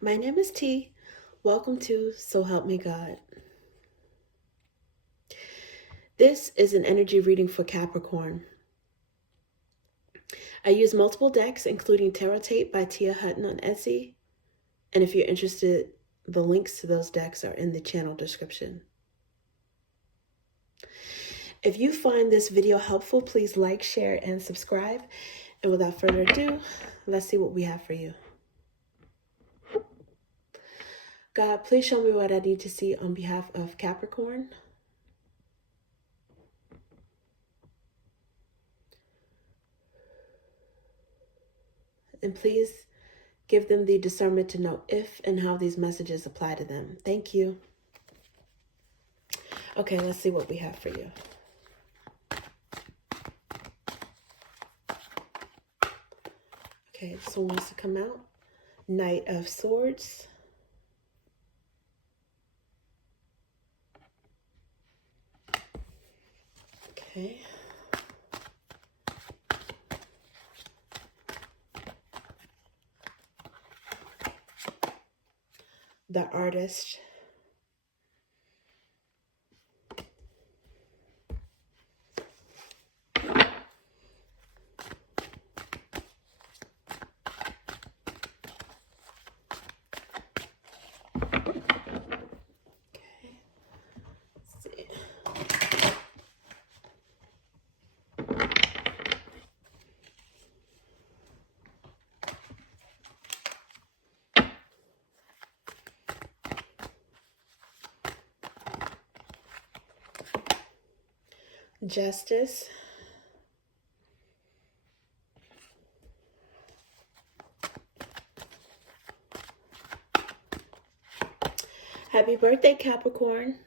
My name is T. Welcome to So Help Me God. This is an energy reading for Capricorn. I use multiple decks, including Tarot Tape by Tia Hutton on Etsy. And if you're interested, the links to those decks are in the channel description. If you find this video helpful, please like, share, and subscribe. And without further ado, let's see what we have for you. God, please show me what I need to see on behalf of Capricorn. And please give them the discernment to know if and how these messages apply to them. Thank you. Okay, let's see what we have for you. Okay, this one wants to come out. Knight of Swords. Okay. The Artist. Justice. Happy birthday, Capricorn.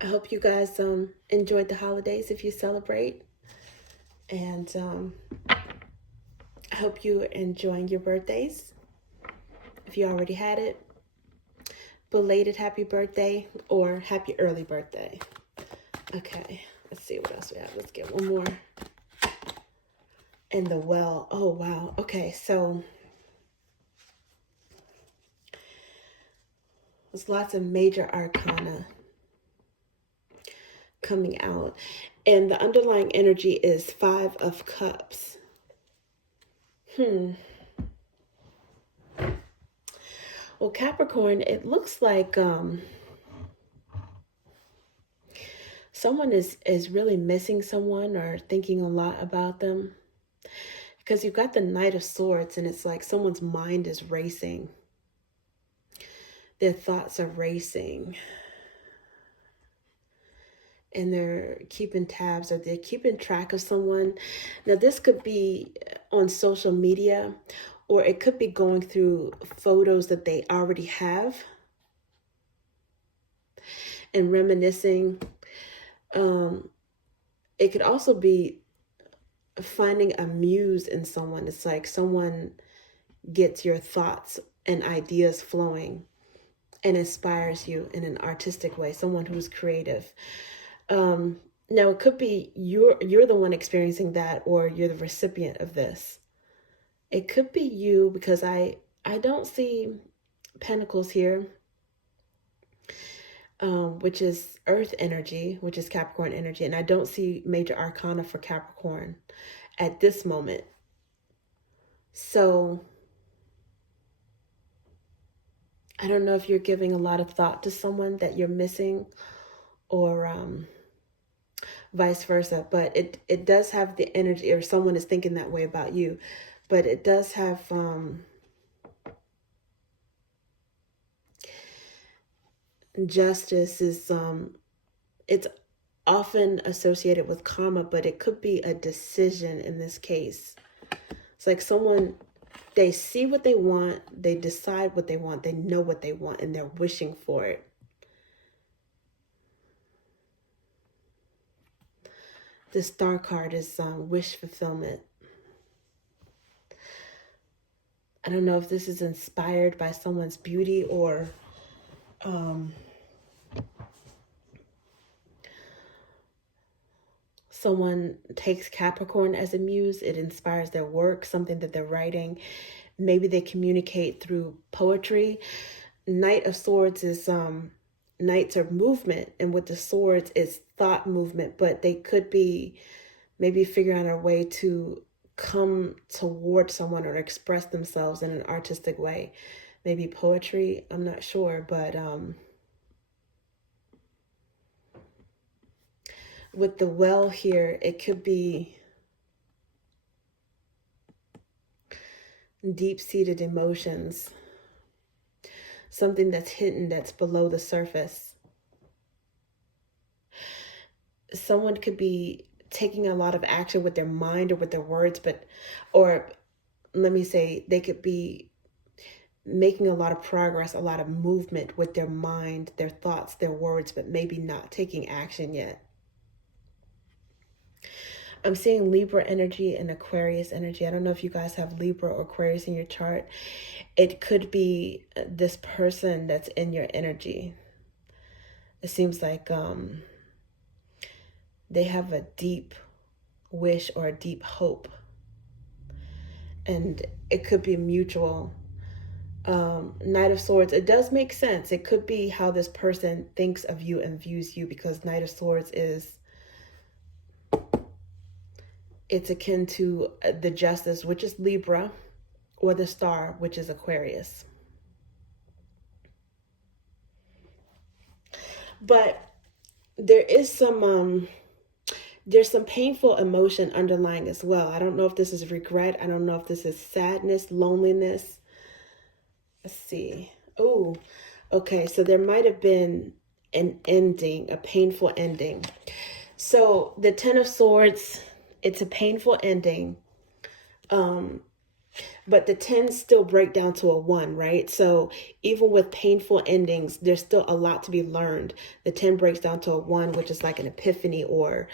I hope you guys enjoyed the holidays if you celebrate. And I hope you're enjoying your birthdays. If you already had it, belated happy birthday or happy early birthday. Okay, let's see what else we have. Let's get one more. And the Well. Oh, wow. Okay, so there's lots of major arcana coming out. And the underlying energy is 5 of Cups. Well, Capricorn, it looks like someone is really missing someone or thinking a lot about them. Because you've got the Knight of Swords and it's like someone's mind is racing. Their thoughts are racing. And they're keeping tabs or they're keeping track of someone. Now, this could be on social media or it could be going through photos that they already have and reminiscing. It could also be finding a muse in someone. It's like someone gets your thoughts and ideas flowing and inspires you in an artistic way, someone who's creative. Now, it could be you're the one experiencing that or you're the recipient of this. It could be you because I don't see Pentacles here, which is Earth energy, which is Capricorn energy. And I don't see major arcana for Capricorn at this moment. So I don't know if you're giving a lot of thought to someone that you're missing or vice versa, but it does have the energy, or someone is thinking that way about you, but it does have Justice is it's often associated with karma, but it could be a decision in this case. It's like someone, they see what they want, they decide what they want, they know what they want, and they're wishing for it. The Star card is wish fulfillment. I don't know if this is inspired by someone's beauty or Someone takes Capricorn as a muse. It inspires their work, something that they're writing. Maybe they communicate through poetry. Knight of Swords is knights are movement, and with the swords is thought movement, but they could be maybe figuring out a way to come toward someone or express themselves in an artistic way. Maybe poetry, I'm not sure, but with the well here, it could be deep-seated emotions, something that's hidden, that's below the surface. Someone could be taking a lot of action with their mind or with their words, or let me say, they could be making a lot of progress, a lot of movement with their mind, their thoughts, their words, but maybe not taking action yet. I'm seeing Libra energy and Aquarius energy. I don't know if you guys have Libra or Aquarius in your chart. It could be this person that's in your energy. It seems like they have a deep wish or a deep hope. And it could be mutual. Knight of Swords, it does make sense. It could be how this person thinks of you and views you, because Knight of Swords it's akin to the Justice, which is Libra, or the Star, which is Aquarius. But there is there's some painful emotion underlying as well. I don't know if this is regret. I don't know if this is sadness, loneliness. Let's see. Oh, okay. So there might have been an ending, a painful ending. So the Ten of Swords, it's a painful ending. But the 10s still break down to a 1, right? So even with painful endings, there's still a lot to be learned. The 10 breaks down to a 1, which is like an epiphany, or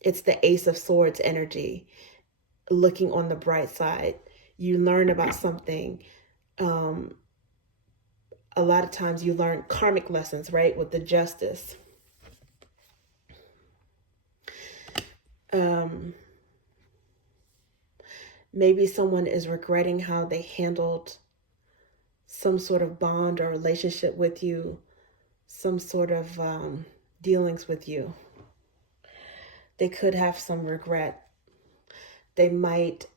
it's the Ace of Swords energy, looking on the bright side. You learn about something. A lot of times you learn karmic lessons, right? With the Justice. Maybe someone is regretting how they handled some sort of bond or relationship with you, some sort of dealings with you. They could have some regret. They might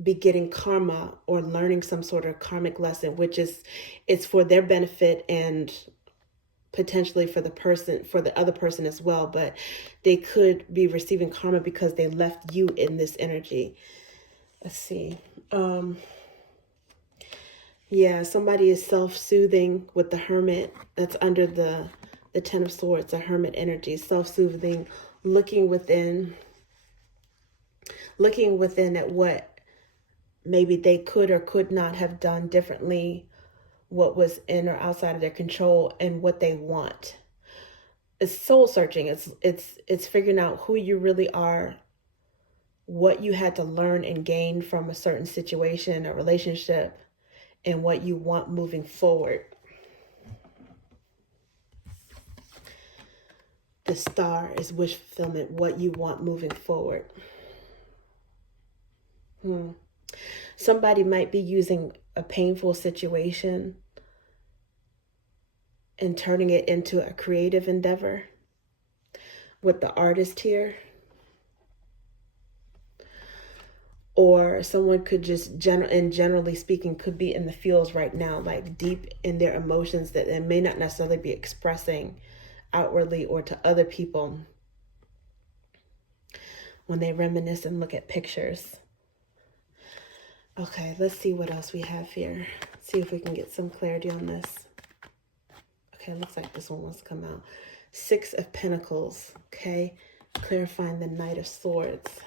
be getting karma or learning some sort of karmic lesson, which it's for their benefit and potentially for the other person as well. But they could be receiving karma because they left you in this energy. Let's see. Yeah, somebody is self-soothing with the Hermit. That's under the Ten of Swords, the Hermit energy. Self-soothing, looking within at what maybe they could or could not have done differently, what was in or outside of their control, and what they want. It's soul searching. It's figuring out who you really are, what you had to learn and gain from a certain situation, a relationship, and what you want moving forward. The Star is wish fulfillment, what you want moving forward. Somebody might be using a painful situation and turning it into a creative endeavor with the Artist here. Or someone could just, generally speaking, could be in the fields right now, like deep in their emotions that they may not necessarily be expressing outwardly or to other people when they reminisce and look at pictures. Okay, let's see what else we have here. See if we can get some clarity on this. Okay, it looks like this one wants to come out. 6 of Pentacles, okay? Clarifying the Knight of Swords.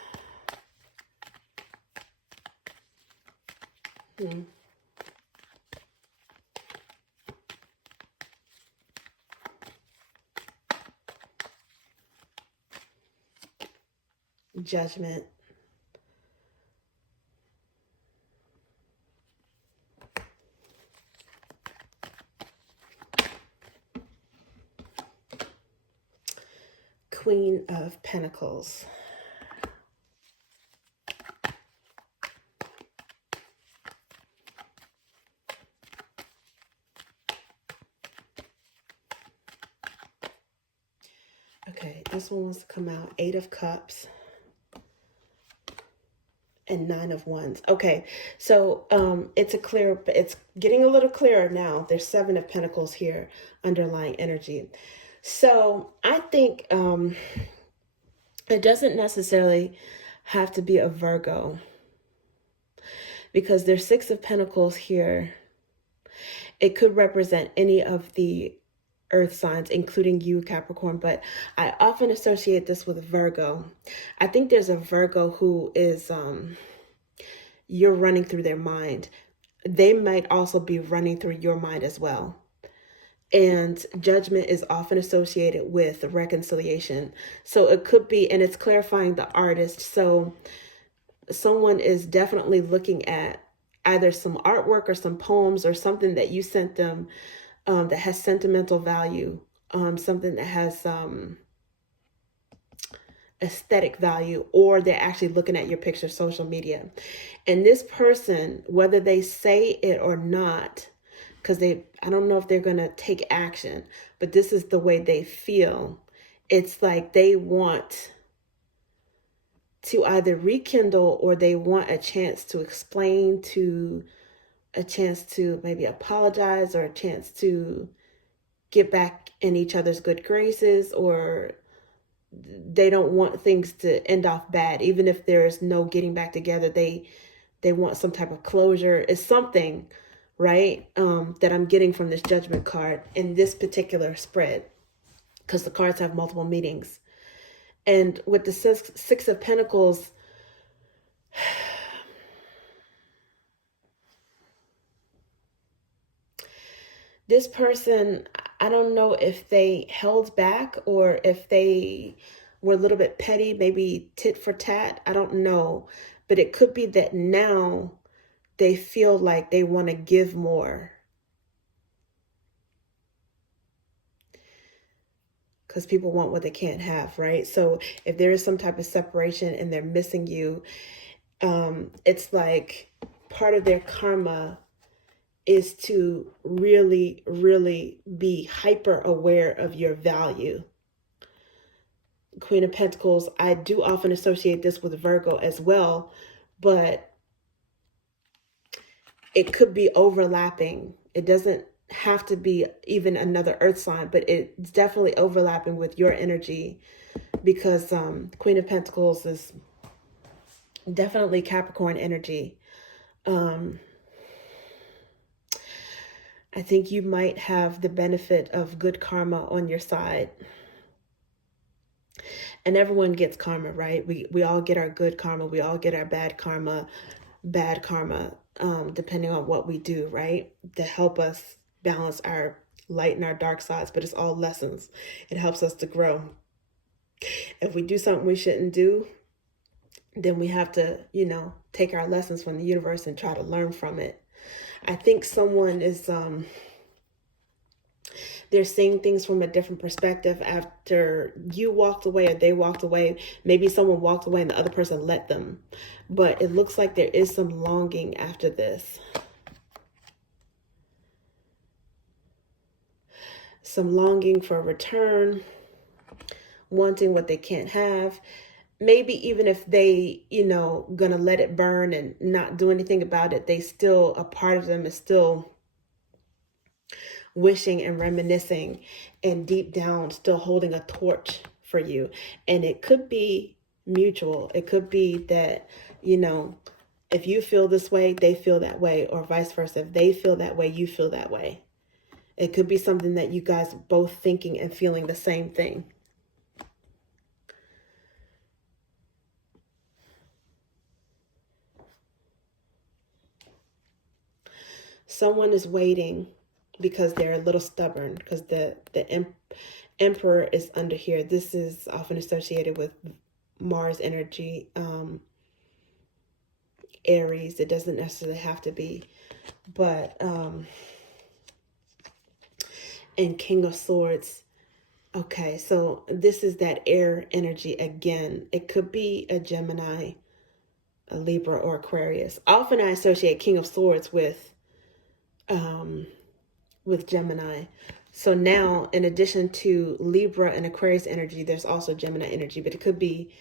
Judgment. Queen of Pentacles. Okay, this one wants to come out. 8 of Cups and 9 of Wands. Okay, so it's getting a little clearer now. There's 7 of Pentacles here, underlying energy. So I think it doesn't necessarily have to be a Virgo, because there's 6 of Pentacles here. It could represent any of the earth signs, including you, Capricorn, but I often associate this with Virgo. I think there's a Virgo who is, you're running through their mind. They might also be running through your mind as well. And judgment is often associated with reconciliation. So it could be, and it's clarifying the artist. So someone is definitely looking at either some artwork or some poems or something that you sent them that has sentimental value, something that has aesthetic value, or they're actually looking at your picture, social media. And this person, whether they say it or not, because I don't know if they're going to take action, but this is the way they feel. It's like they want to either rekindle, or they want a chance to explain, a chance to maybe apologize, or a chance to get back in each other's good graces, or they don't want things to end off bad. Even if there's no getting back together, they want some type of closure. It's something, right, that I'm getting from this Judgment card in this particular spread, because the cards have multiple meanings. And with the 6 of Pentacles, this person, I don't know if they held back or if they were a little bit petty, maybe tit for tat. I don't know. But it could be that now they feel like they want to give more, because people want what they can't have, right? So if there is some type of separation and they're missing you, it's like part of their karma is to really, really be hyper aware of your value. Queen of Pentacles, I do often associate this with Virgo as well, but it could be overlapping. It doesn't have to be even another earth sign, but it's definitely overlapping with your energy, because Queen of Pentacles is definitely Capricorn energy. I think you might have the benefit of good karma on your side. And everyone gets karma, right? We all get our good karma. We all get our bad karma, depending on what we do, right? To help us balance our light and our dark sides, but it's all lessons. It helps us to grow. If we do something we shouldn't do, then we have to, take our lessons from the universe and try to learn from it. I think someone is, they're seeing things from a different perspective after you walked away or they walked away. Maybe someone walked away and the other person let them. But it looks like there is some longing after this. Some longing for a return, wanting what they can't have. Maybe even if they, gonna let it burn and not do anything about it, they still, a part of them is still wishing and reminiscing, and deep down still holding a torch for you. And it could be mutual. It could be that, if you feel this way, they feel that way, or vice versa. If they feel that way, you feel that way. It could be something that you guys both thinking and feeling the same thing. Someone is waiting because they're a little stubborn, because the Emperor is under here. This is often associated with Mars energy, Aries. It doesn't necessarily have to be, but and King of Swords, Okay, so this is that air energy again. It could be a Gemini, a Libra, or Aquarius. Often I associate King of Swords with Gemini. So now, in addition to Libra and Aquarius energy, there's also Gemini energy, but it could be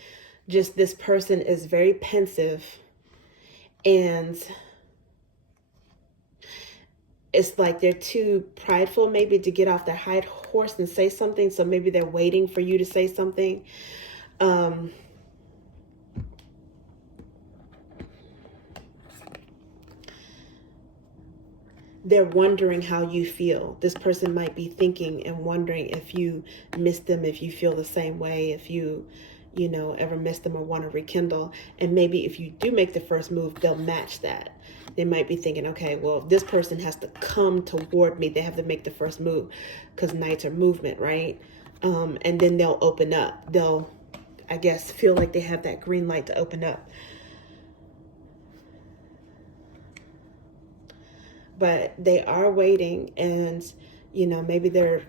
just this person is very pensive, and it's like they're too prideful maybe to get off their high horse and say something. So maybe they're waiting for you to say something. They're wondering how you feel. This person might be thinking and wondering if you miss them, if you feel the same way, if you ever miss them or want to rekindle. And maybe if you do make the first move, they'll match that. They might be thinking, okay, well, this person has to come toward me. They have to make the first move because knights are movement, right? And then they'll open up. They'll, I guess, feel like they have that green light to open up. But they are waiting, and maybe they're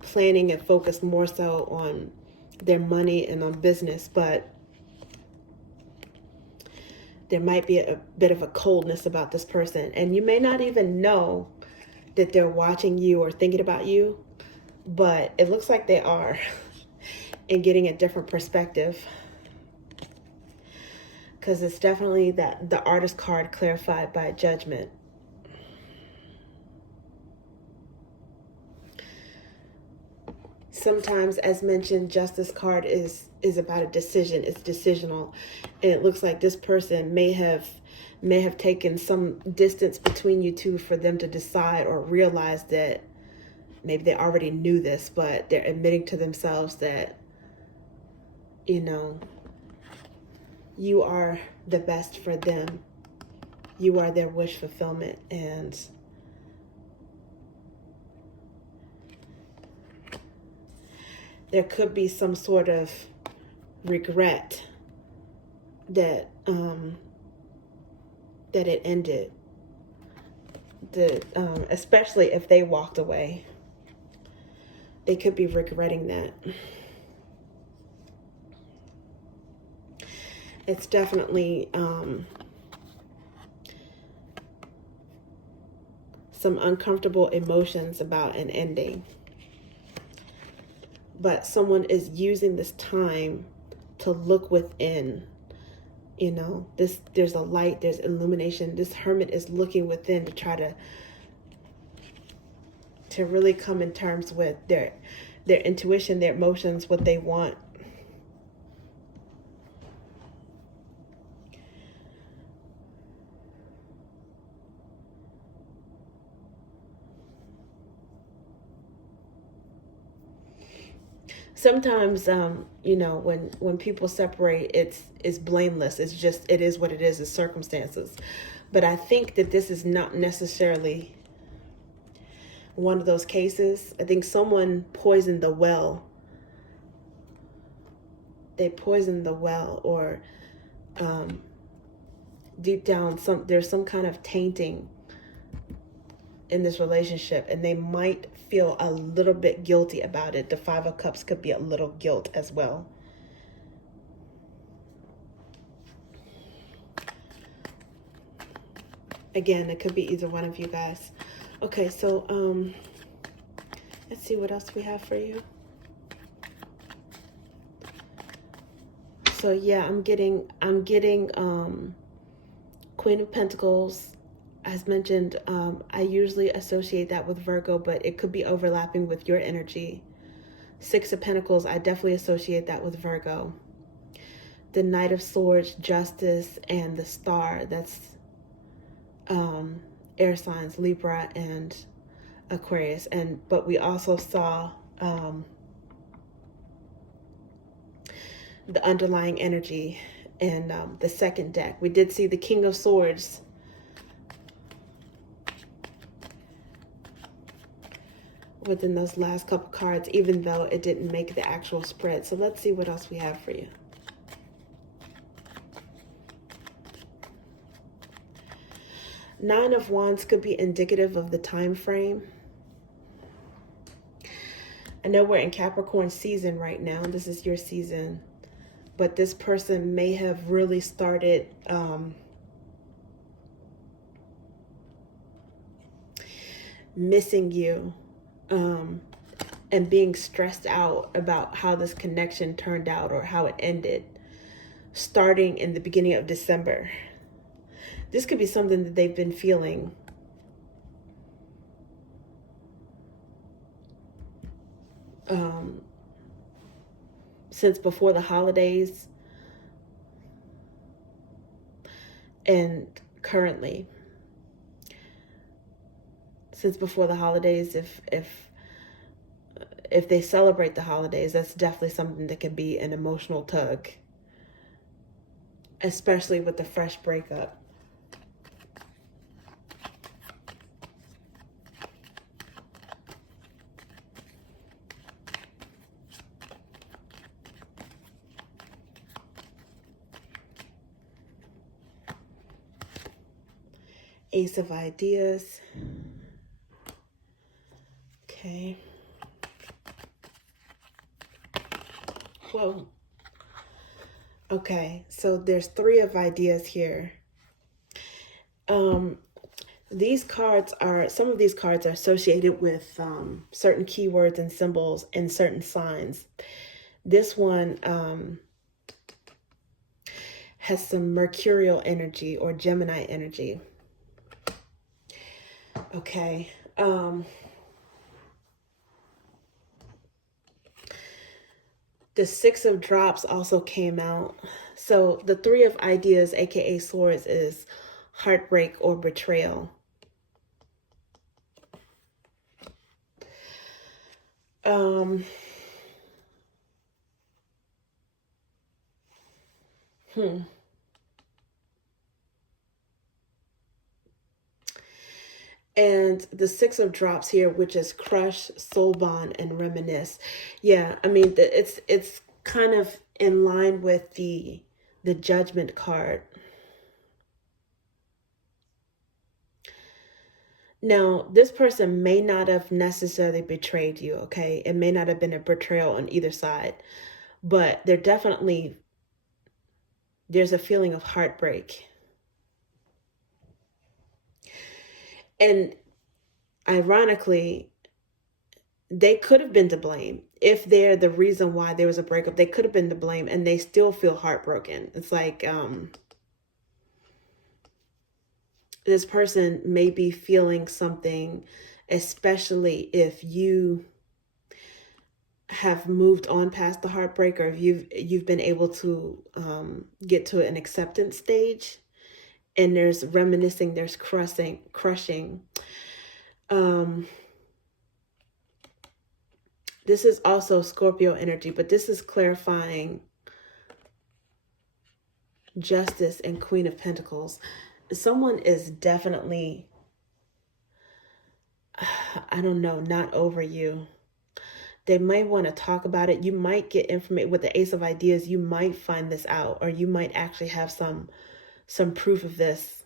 planning and focused more so on their money and on business, but there might be a bit of a coldness about this person, and you may not even know that they're watching you or thinking about you, but it looks like they are and getting a different perspective, because it's definitely that the artist card clarified by judgment. Sometimes, as mentioned, Justice card is about a decision. It's decisional, and it looks like this person may have taken some distance between you two for them to decide or realize that maybe they already knew this, but they're admitting to themselves that you are the best for them. You are their wish fulfillment, and there could be some sort of regret that that it ended. Especially if they walked away, they could be regretting that. It's definitely some uncomfortable emotions about an ending. But someone is using this time to look within. There's a light, there's illumination. This hermit is looking within to try to really come in terms with their intuition, their emotions, what they want. Sometimes, when people separate, it's blameless. It's just, it is what it is. It's circumstances. But I think that this is not necessarily one of those cases. I think someone poisoned the well. They poisoned the well, or deep down, there's some kind of tainting in this relationship, and they might feel a little bit guilty about it. The Five of Cups could be a little guilt as well. Again, it could be either one of you guys. Okay, so let's see what else we have for you. So yeah, I'm getting Queen of Pentacles. As mentioned, I usually associate that with Virgo, but it could be overlapping with your energy. Six of Pentacles, I definitely associate that with Virgo. The Knight of Swords, Justice, and the Star, that's air signs, Libra and Aquarius. But we also saw the underlying energy in the second deck. We did see the King of Swords within those last couple cards, even though it didn't make the actual spread. So let's see what else we have for you. Nine of Wands could be indicative of the time frame. I know we're in Capricorn season right now. This is your season. But this person may have really started missing you and being stressed out about how this connection turned out or how it ended, starting in the beginning of December. This could be something that they've been feeling since before the holidays and currently. Since before the holidays, if they celebrate the holidays, that's definitely something that can be an emotional tug, especially with the fresh breakup. Ace of Ideas. Okay. Whoa. Okay, so there's 3 of ideas here. These cards are, some of these cards are associated with certain keywords and symbols and certain signs. This one has some mercurial energy or Gemini energy. Okay. The 6 of Drops also came out. So the 3 of Ideas, aka Swords, is heartbreak or betrayal. And the 6 of Drops here, which is Crush, Soul Bond, and Reminisce. Yeah, I mean, it's kind of in line with the Judgment card. Now, this person may not have necessarily betrayed you, okay? It may not have been a betrayal on either side, but there's a feeling of heartbreak. And ironically, they could have been to blame. If they're the reason why there was a breakup, they could have been to blame and they still feel heartbroken. It's like this person may be feeling something, especially if you have moved on past the heartbreak, or if you've been able to get to an acceptance stage. And there's reminiscing, there's crushing. This is also Scorpio energy, but this is clarifying Justice and Queen of Pentacles. Someone is definitely, I don't know, not over you. They might want to talk about it. You might get information with the Ace of Ideas. You might find this out, or you might actually have some proof of this.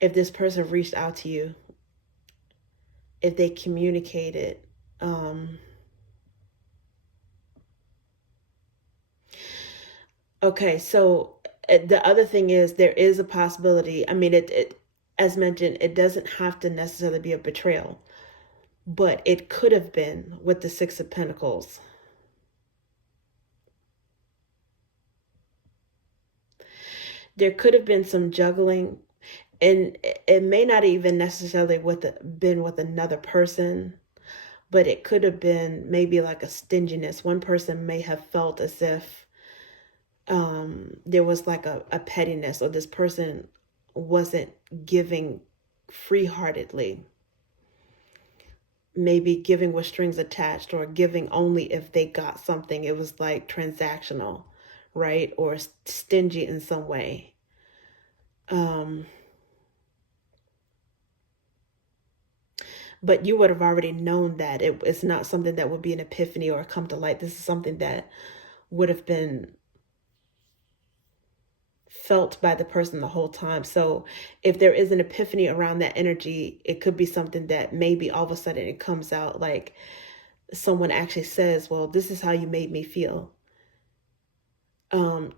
If this person reached out to you, if they communicated. Okay, so the other thing is there is a possibility. I mean, it as mentioned, it doesn't have to necessarily be a betrayal, but it could have been with the 6 of Pentacles. There could have been some juggling, and it may not even necessarily been with another person, but it could have been maybe like a stinginess. One person may have felt as if there was like a pettiness, or this person wasn't giving free-heartedly. Maybe giving with strings attached, or giving only if they got something. It was like transactional, right? Or stingy in some way. But you would have already known that it's not something that would be an epiphany or come to light. This is something that would have been felt by the person the whole time. So if there is an epiphany around that energy, it could be something that maybe all of a sudden it comes out, like someone actually says, well, this is how you made me feel,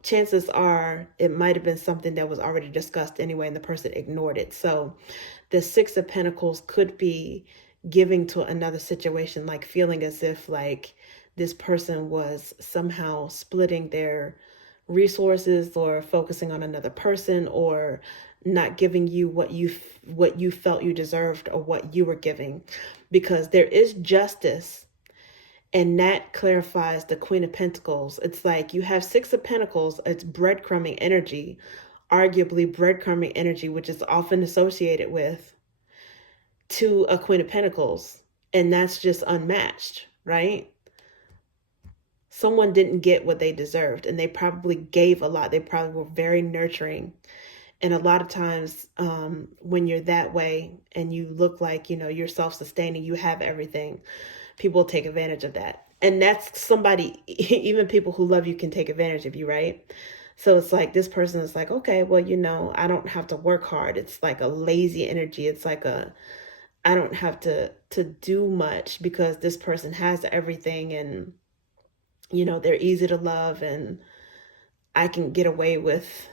chances are it might have been something that was already discussed anyway and the person ignored it. So the Six of Pentacles could be giving to another situation, like feeling as if like this person was somehow splitting their resources or focusing on another person, or not giving you what you felt you deserved or what you were giving, because there is justice. And that clarifies the Queen of Pentacles. It's like you have Six of Pentacles. It's breadcrumbing energy, arguably breadcrumbing energy, which is often associated with to a Queen of Pentacles. And that's just unmatched, right? Someone didn't get what they deserved, and they probably gave a lot. They probably were very nurturing. And a lot of times when you're that way and you look like, you're self-sustaining, you have everything, people take advantage of that. And that's somebody, even people who love you can take advantage of you, right? So it's like this person is like, okay, well, I don't have to work hard. It's like a lazy energy. It's like I don't have to do much because this person has everything, and, they're easy to love, and I can get away with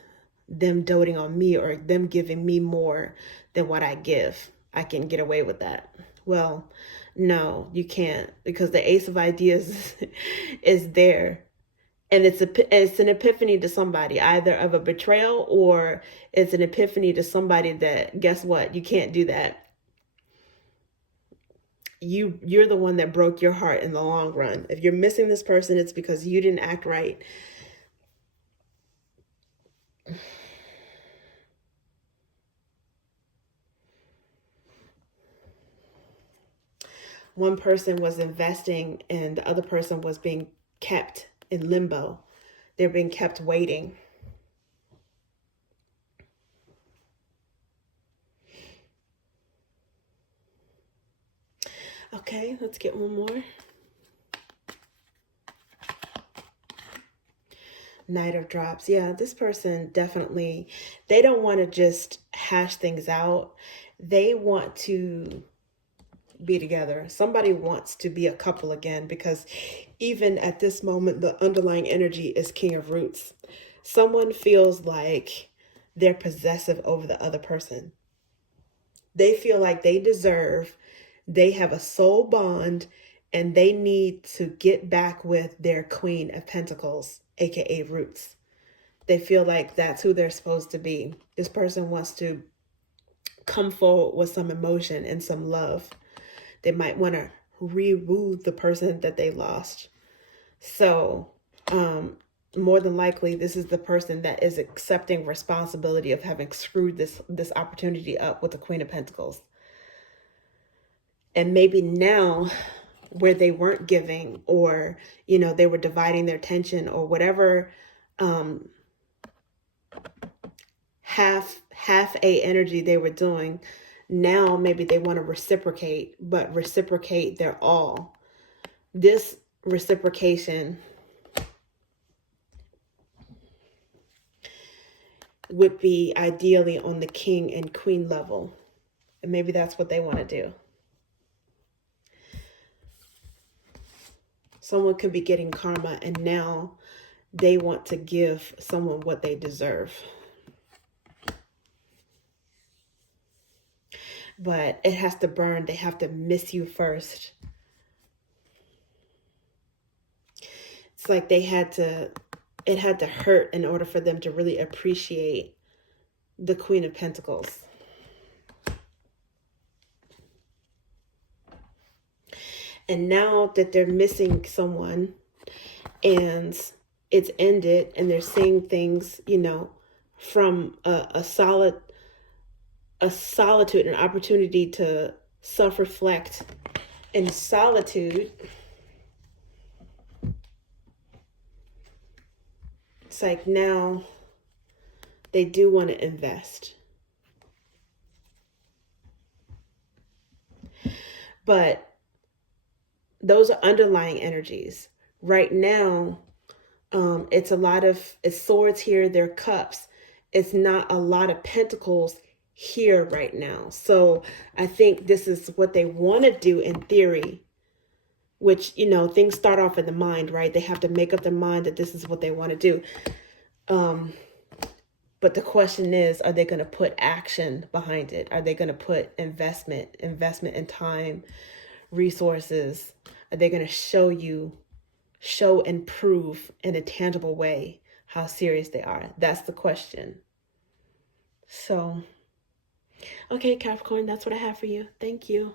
them doting on me or them giving me more than what I give. I can get away with that. Well, no, you can't, because the Ace of Ideas is there. And it's an epiphany to somebody, either of a betrayal, or it's an epiphany to somebody that, guess what? You can't do that. You're the one that broke your heart in the long run. If you're missing this person, it's because you didn't act right. One person was investing and the other person was being kept in limbo. They're being kept waiting. Okay, let's get one more. Knight of Drops. Yeah, this person definitely, they don't want to just hash things out. They want to be together. Somebody wants to be a couple again, because even at this moment, the underlying energy is King of Roots. Someone feels like they're possessive over the other person. They feel like they have a soul bond, and they need to get back with their Queen of Pentacles, aka Roots. They feel like that's who they're supposed to be. This person wants to come forward with some emotion and some love. They might want to re-woo the person that they lost. So more than likely, this is the person that is accepting responsibility of having screwed this opportunity up with the Queen of Pentacles. And maybe now, where they weren't giving, or they were dividing their attention, or whatever, half a energy they were doing, now maybe they want to reciprocate, but reciprocate their all. This reciprocation would be ideally on the king and queen level, and maybe that's what they want to do. Someone could be getting karma, and now they want to give someone what they deserve. But it has to burn. They have to miss you first. It's like it had to hurt in order for them to really appreciate the Queen of Pentacles. And now that they're missing someone and it's ended, and they're seeing things, from a solitude, an opportunity to self-reflect in solitude. It's like now they do want to invest. But those are underlying energies. Right now, it's swords here, they're cups. It's not a lot of pentacles here right now. So I think this is what they want to do in theory. which, things start off in the mind, right? They have to make up their mind that this is what they want to do. But the question is, are they going to put action behind it? Are they going to put investment in time, resources? Are they going to show and prove in a tangible way how serious they are? That's the question. So, okay, Capricorn, that's what I have for you. Thank you.